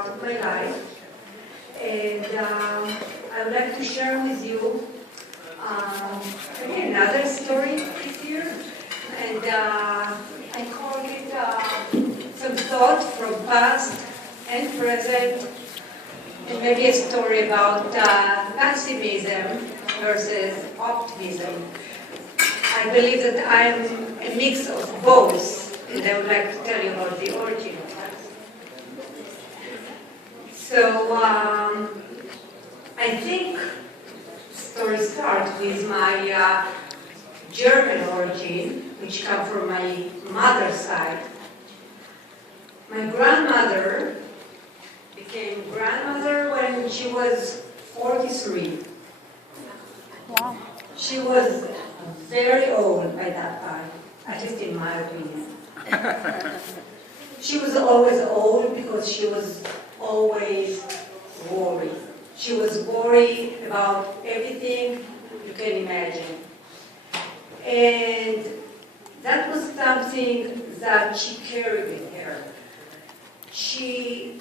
part of my life. And I would like to share with you maybe another story this year. And I call it some thought from past and present, and maybe a story about pessimism versus optimism. I believe that I'm a mix of both, and I would like to tell you about the origin of that. So I think the story starts with my German origin, which comes from my mother's side. My grandmother became grandmother when she was 43. Wow. She was very old by that time, at least in my opinion. She was always old because she was always worried. She was worried about everything you can imagine. And that was something that she carried with her. She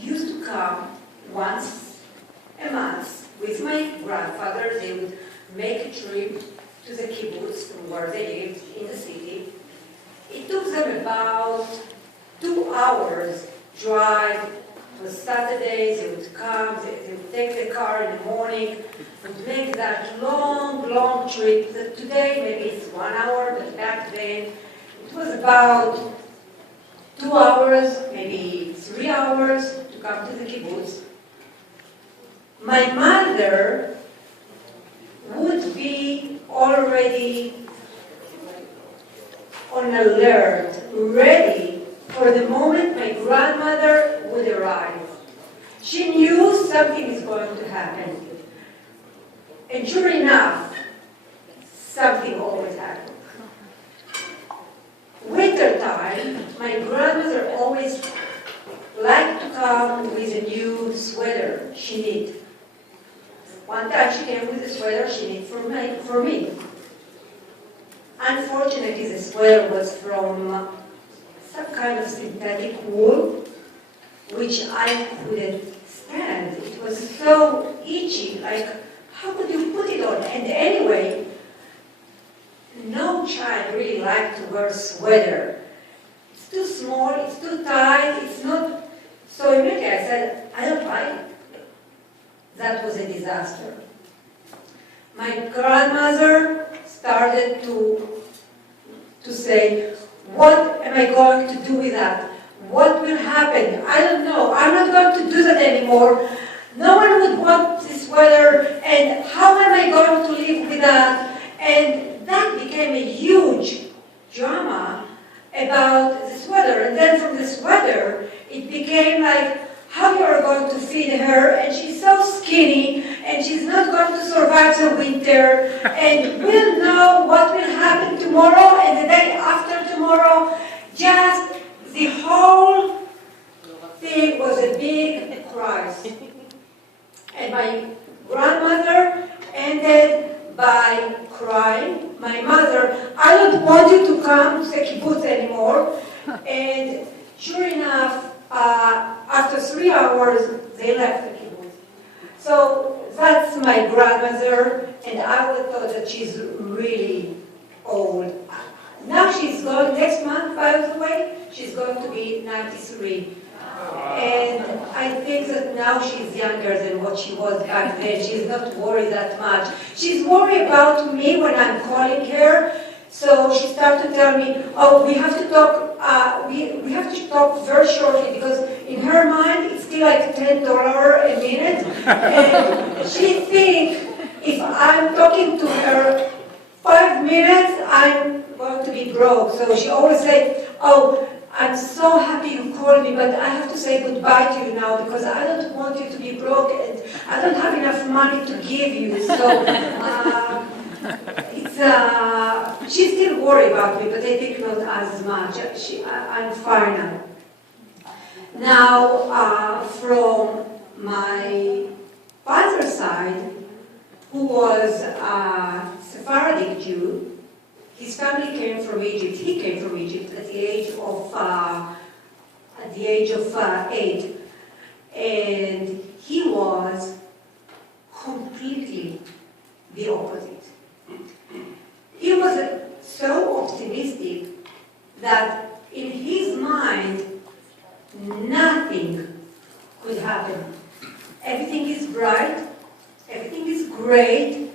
used to come once a month with my grandfather. They would make a trip to the kibbutz from where they lived in the city. It took them about 2 hours drive. It was Saturdays. They would come, they would take the car in the morning, would make that long, long trip. That today maybe it's 1 hour, but back then it was about 2 hours, maybe 3 hours to come to the kibbutz. My mother would be already on alert, ready for the moment my grandmother would arrive. She knew something is going to happen. And sure enough, something always happened. Winter time, my grandmother always liked to come with a new sweater she knit. One time she came with a sweater she knit for me. Unfortunately, the sweater was from some kind of synthetic wool, which I couldn't stand. It was so itchy, like, how could you put it on? And anyway, no child really liked to wear a sweater. It's too small, it's too tight, it's not... So immediately I said, I don't like it. That was a disaster. My grandmother started to say, what am I going to do with that? What will happen? I don't know. I'm not going to do that anymore. No one would want this sweater, and how am I going to live with that? And that became a huge drama about the sweater. And then from the sweater, it became like, how you are going to feed her, and she's so skinny, and she's not going to survive the winter, and we'll know what will happen tomorrow and the day after tomorrow. Just the whole thing was a big crisis. And my grandmother ended by crying. My mother, I don't want you to come to the kibbutz anymore. And sure enough, after 3 hours, they left the kibbutz. So that's my grandmother, and I would thought that she's really old. Now she's going, next month, by the way, she's going to be 93. And I think that now she's younger than what she was back then. She's not worried that much. She's worried about me when I'm calling her. So she started to tell me, oh, we have to talk, we have to talk very shortly, because in her mind it's still like $10 a minute. And she thinks if I'm talking to her 5 minutes, I'm going to be broke. So she always said, oh, I'm so happy you called me, but I have to say goodbye to you now because I don't want you to be broke and I don't have enough money to give you. So she's still worried about me, but I think not as much. I'm fine now. Now, from my father's side, who was a Sephardic Jew, his family came from Egypt. He came from Egypt at the age of the age of 8. And he was completely the opposite. He was so optimistic that in his mind, nothing could happen. Everything is bright, everything is great,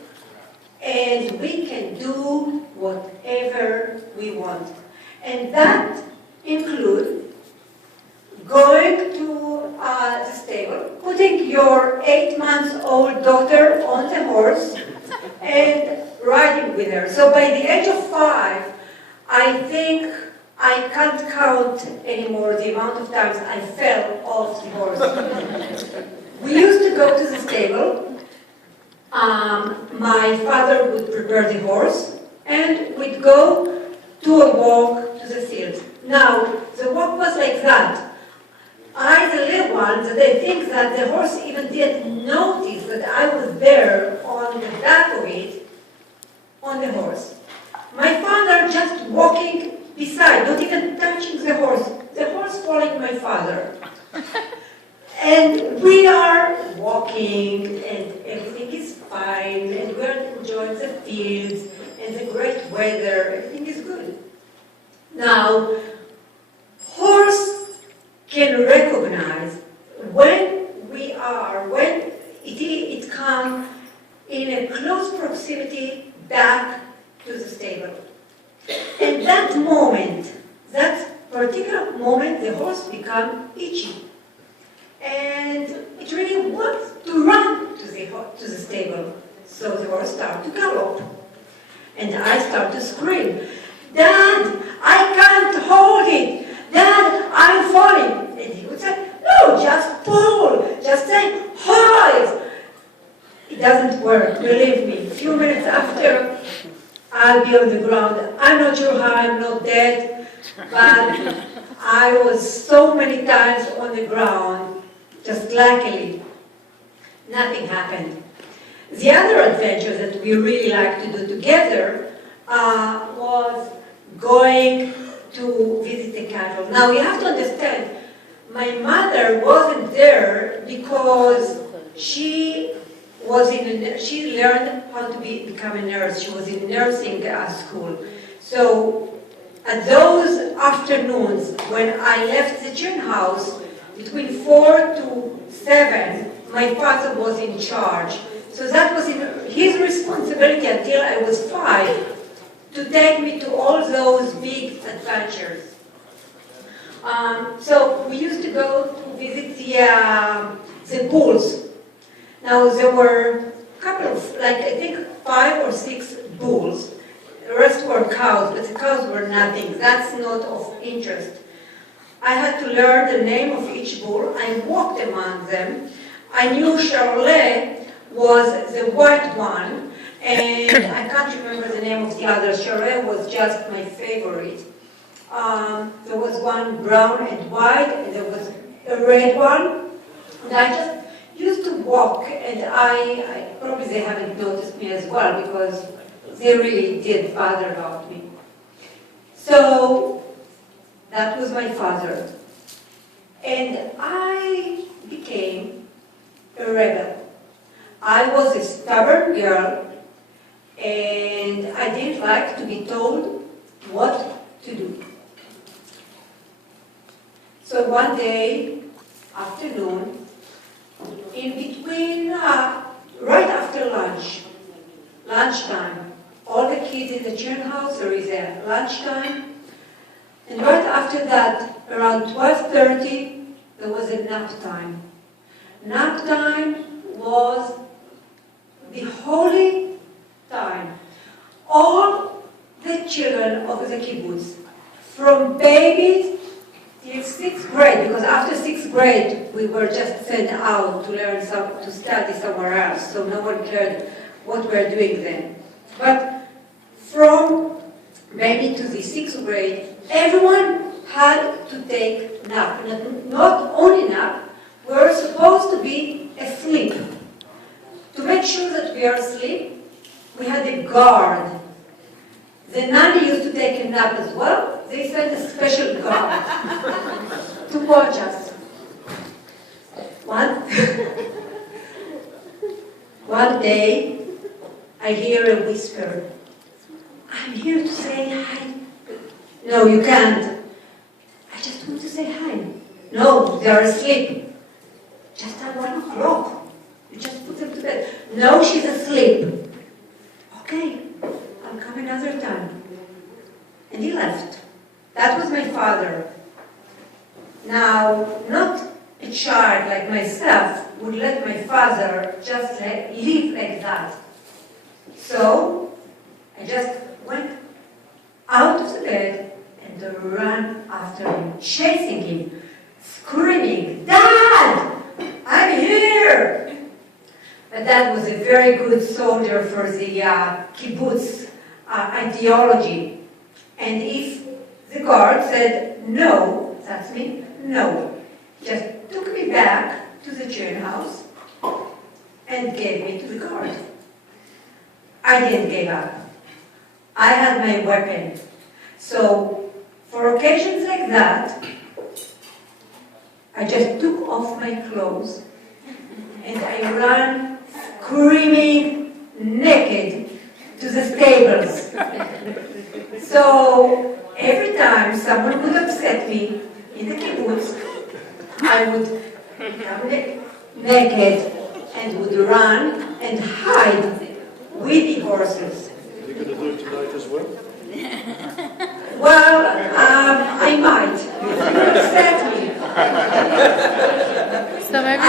and we can do whatever we want. And that includes going to the stable, putting your 8-month-old daughter on the horse, and riding with her. So by the age of 5, I think I can't count anymore the amount of times I fell off the horse. We used to go to the stable. My father would prepare the horse, and we'd go to a walk to the field. Now, the walk was like that. I, the little one, that I think that the horse even didn't notice that I was there on the back of it, on the horse. My father just walking beside, not even touching the horse following my father. And we are walking, and everything is fine, and we're enjoying the fields, and the great weather, everything is good. Now, horse can recognize when it comes in a close proximity back to the stable. And that moment, that particular moment, the horse becomes itchy. And it really wants to run to the stable. So the horse starts to gallop. And I start to scream, "Dad, I can't hold it! Dad, I'm falling!" And he would say, "No, just pull! Just say, hold!" It doesn't work, believe me. A few minutes after, I'll be on the ground. I'm not sure how I'm not dead, but I was so many times on the ground, just luckily, nothing happened. The other adventure that we really liked to do together was going to visit the cattle. Now you have to understand, my mother wasn't there because she learned how to become a nurse. She was in nursing school. So at those afternoons when I left the chicken house, between 4 to 7, my father was in charge. So that was his responsibility until I was 5 to take me to all those big adventures. So we used to go to visit the bulls. Now there were a couple of, I think 5 or 6 bulls. The rest were cows, but the cows were nothing. That's not of interest. I had to learn the name of each bull. I walked among them. I knew Charolais was the white one, and I can't remember the name of the other. Charolais was just my favorite. There was one brown and white, and there was a red one. And I just used to walk, and I probably they haven't noticed me as well, because they really did bother about me. So that was my father. And I became a rebel. I was a stubborn girl, and I didn't like to be told what to do. So one day, afternoon, in between, right after lunchtime, all the kids in the children's house, there is a lunchtime, and right after that, around 12:30, there was a nap time. Nap time was the holy time. All the children of the kibbutz, from babies till 6th grade, because after 6th grade, we were just sent out to learn to study somewhere else, so no one cared what we're doing then. But from baby to the 6th grade, everyone had to take nap. Not only nap, we were supposed to be asleep. To make sure that we are asleep, we had a guard. The nanny used to take a nap as well. They sent a special guard to watch us. One day, I hear a whisper. I'm here to say hi. No, you can't. I just want to say hi. No, they're asleep. Just at 1 o'clock. You just put them to bed. No, she's asleep. Okay, I'll come another time. And he left. That was my father. Now, not a child like myself would let my father just leave like that. So, I just went out of the bed and ran after him, chasing him, screaming, "Dad! I'm here!" But Dad was a very good soldier for the kibbutz ideology. And if the guard said, "No," that's me, "no," he just took me back to the chain house and gave me to the guard. I didn't give up. I had my weapon. So, for occasions like that, I just took off my clothes and I ran screaming naked to the stables. So, every time someone would upset me in the kibbutz, I would come naked and would run and hide with the horses. Are you going to do it tonight as well? Well, I might. You upset me. So maybe we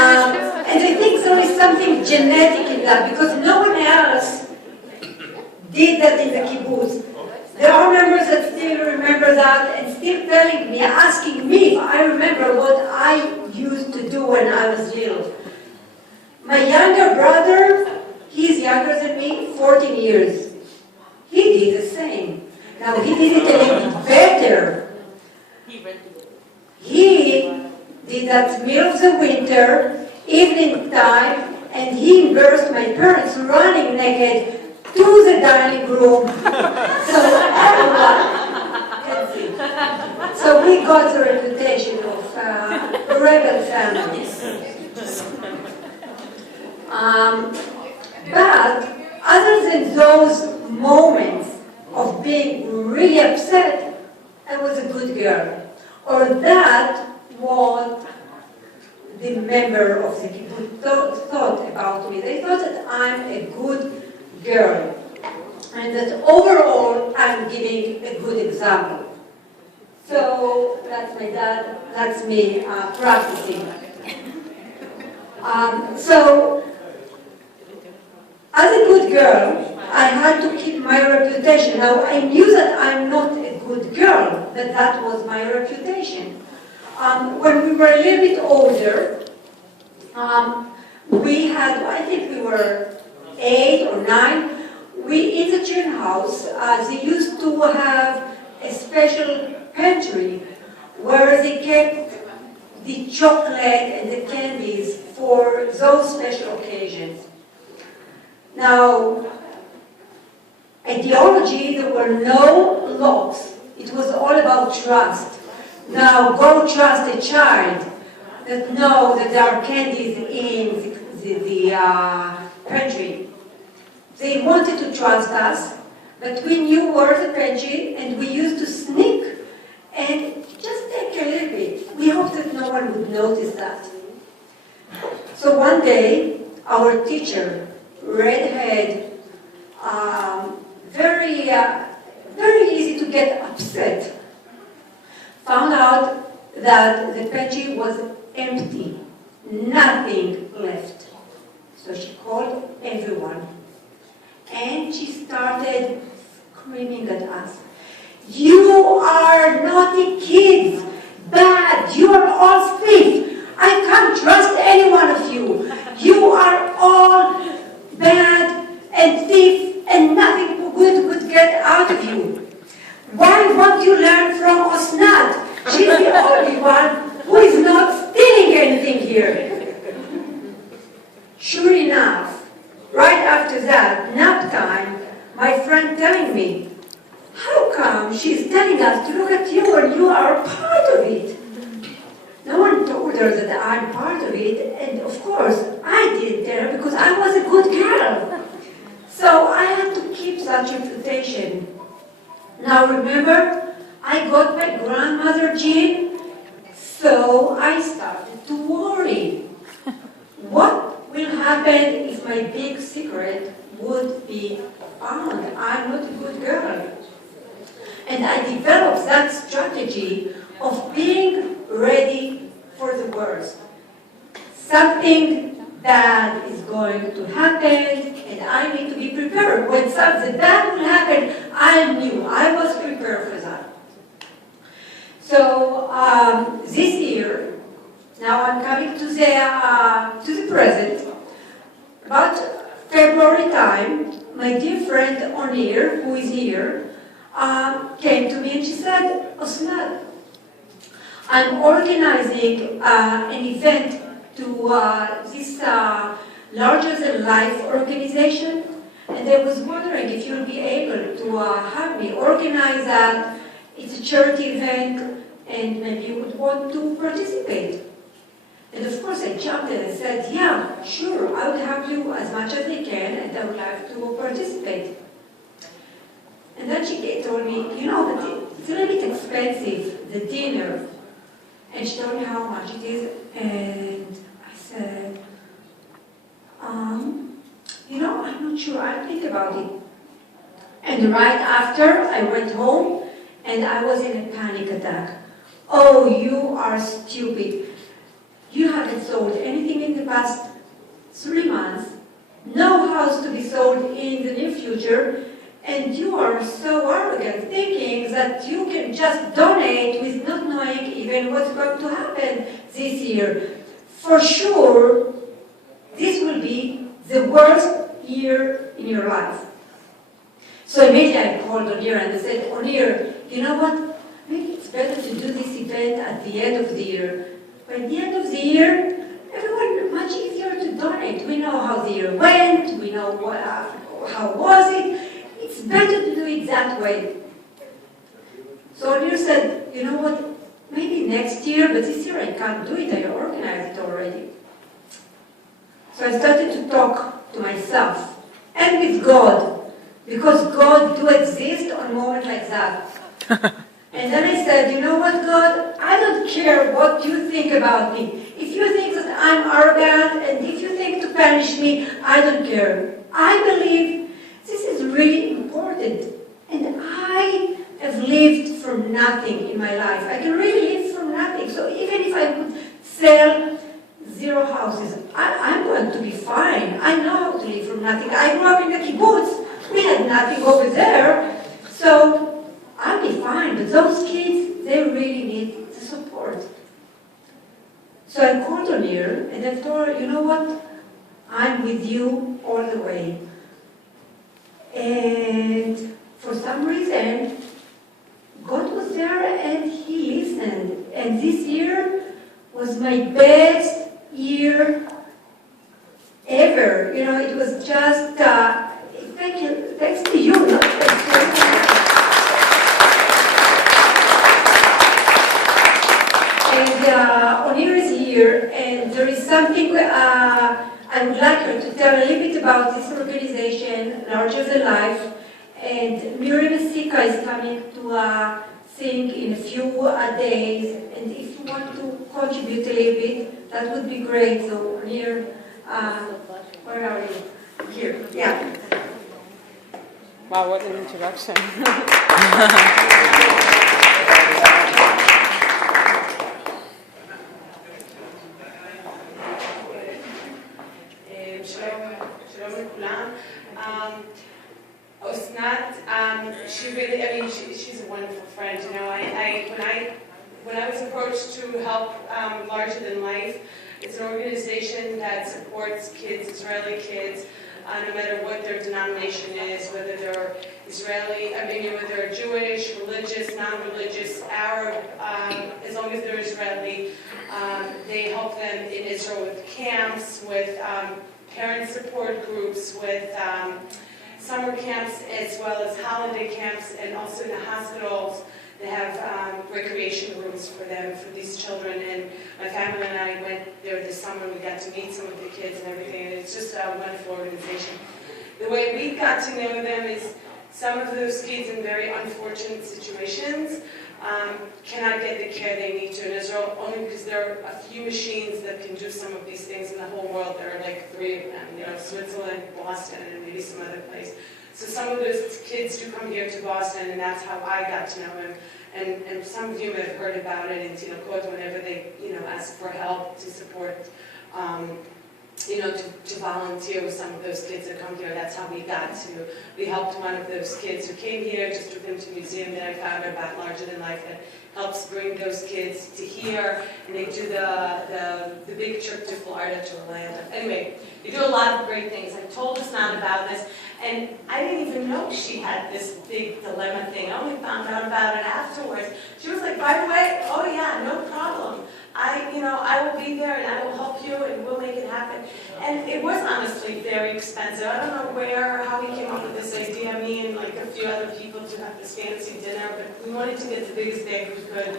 And I think there is something genetic in that because no one else did that in the kibbutz. There are members that still remember that and still telling me, asking me if I remember what I used to do when I was little. My younger brother, he's younger than me, 14 years. He did the same. Now he did it a little bit better. He did that middle of the winter, evening time, and he embarrassed my parents running naked to the dining room so everyone can see. So we got the reputation of rebel families. But other than those moments of being really upset, I was a good girl. Or that what the member of the kibbutz thought about me. They thought that I'm a good girl. And that overall, I'm giving a good example. So that's my dad, that's me practicing. So as a good girl, I had to keep my reputation. Now, I knew that I'm not a good girl, but that was my reputation. When we were a little bit older, we had, I think we were 8 or 9, in the children house, they used to have a special pantry where they kept the chocolate and the candies for those special occasions. Now, ideology, there were no locks. It was all about trust. Now, go trust a child that know that there are candies in the pantry. They wanted to trust us, but we knew where the pantry, and we used to sneak and just take a little bit. We hoped that no one would notice that. So one day, our teacher, redhead, very easy to get upset, found out that the pantry was empty, nothing left. So she called everyone, and she started screaming at us. "You are naughty kids, bad, you are all thief. I can't trust any one of you. You are all bad and thief, and nothing good would get out of you. Why won't you learn from Osnat? She's the only one who is not stealing anything here." Sure enough, right after that, nap time, my friend telling me, "How come she's telling us to look at you and you are part of it?" Now her that I'm part of it, and of course, I didn't tell her because I was a good girl. So I had to keep such reputation. Now remember, I got my grandmother gene, so I started to worry. What will happen if my big secret would be found? I'm not a good girl. And I developed that strategy of being ready for the worst. Something bad is going to happen, and I need to be prepared. When something bad will happen, I knew, I was prepared for that. So this year, now I'm coming to the present. About February time, my dear friend Onir, who is here, came to me and she said, Osnat, I'm organizing an event to this larger-than-life organization, and I was wondering if you'll be able to have me organize that. It's a charity event, and maybe you would want to participate. And of course I jumped in and said, yeah, sure, I would help you as much as I can, and I would like to participate. And then she told me, you know, it's a little bit expensive, the dinner. And she told me how much it is, and I said, you know, I'm not sure, I'll think about it. And right after, I went home, and I was in a panic attack. Oh, you are stupid. You haven't sold anything in the past 3 months, no house to be sold in the near future, and you are so arrogant, thinking that you can just donate with not knowing even what's going to happen this year. For sure, this will be the worst year in your life. So immediately I called Onir and I said, Onir, you know what? Maybe it's better to do this event at the end of the year. By the end of the year, everyone much easier to donate. We know how the year went, we know how was it. It's better to do it that way. So Onir said, you know what, maybe next year, but this year I can't do it, I organized it already. So I started to talk to myself and with God, because God do exist on a moment like that. And then I said, you know what, God, I don't care what you think about me. If you think that I'm arrogant, and if you think to punish me, I don't care. I believe this is really important. And I have lived from nothing in my life. I can really live from nothing. So even if I would sell 0 houses, I'm going to be fine. I know how to live from nothing. I grew up in the kibbutz. We had nothing over there. So I'll be fine, but those kids, they really need the support. So I called Onir and I told her, you know what? I'm with you all the way. And for some reason, God was there and He listened. And this year was my best year ever. You know, it was just, thanks to you, not thanks to you. And Onir is here, and there is something I would like her to tell a little bit about this organization, Larger Than Life. And Miriam Sika is coming to sing in a few days. And if you want to contribute a little bit, that would be great. So Onir, where are you? Here, yeah. Wow, what an introduction. Shalom לכולם. Osnat, she really, she's a wonderful friend. You know, when I was approached to help Larger Than Life, it's an organization that supports kids, Israeli kids, no matter what their denomination is, whether they're Israeli, whether they're Jewish, religious, non-religious, Arab, as long as they're Israeli. They help them in Israel with camps, with parent support groups, with summer camps, as well as holiday camps, and also in the hospitals. They have recreation rooms for them, for these children, and my family and I here this summer. We got to meet some of the kids and everything, and it's just a wonderful organization. The way we got to know them is some of those kids in very unfortunate situations cannot get the care they need to in Israel, only because there are a few machines that can do some of these things in the whole world. There are like 3 of them, Switzerland, Boston, and maybe some other place. So some of those kids do come here to Boston, and that's how I got to know him. And some of you may have heard about it in Tinokot whenever they, ask for help to support, to volunteer with some of those kids that come here. That's how we helped one of those kids who came here, just took them to a museum that I found about Larger Than Life that helps bring those kids to here, and they do the big trip to Florida, to Orlando. Anyway, they do a lot of great things. I told Osnat about this, and I didn't even know she had this big dilemma thing. I only found out about it afterwards. She was like, by the way, oh yeah, no problem. I will be there and I will help you and we'll make it happen. And it was honestly very expensive. I don't know where or how we came up with this idea, me and like a few other people, to have this fancy dinner, but we wanted to get the biggest bag we could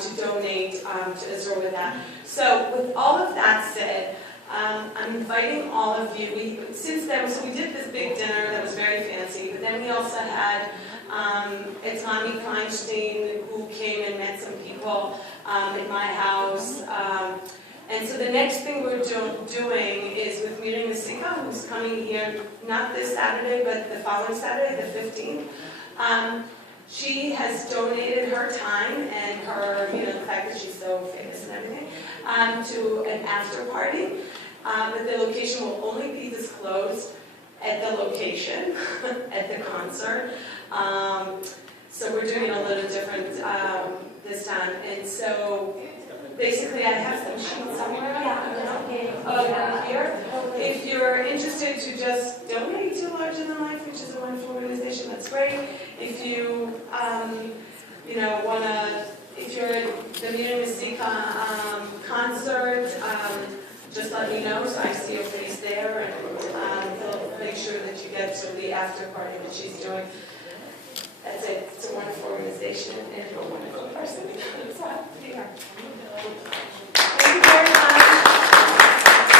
to donate to Israel with that. So with all of that said, I'm inviting all of you. Since then, so we did this big dinner that was very fancy, but then we also had it's Mami Kleinstein, who came and met some people in my house. And so the next thing we're doing is with Miriam Masika, who's coming here not this Saturday, but the following Saturday, the 15th. She has donated her time and her, the fact that she's so famous and everything, to an after party. But the location will only be disclosed at the location, at the concert. So we're doing it a little different this time. And so basically I have some sheets somewhere here. If you're interested to just donate to Larger Than Life, which is a wonderful organization, that's great. If you, if you're at the Miriam Masika concert, just let me know, so I see your face there, and we'll make sure that you get to the after party that she's doing. That's it. It's a wonderful organization and a wonderful person. So, yeah.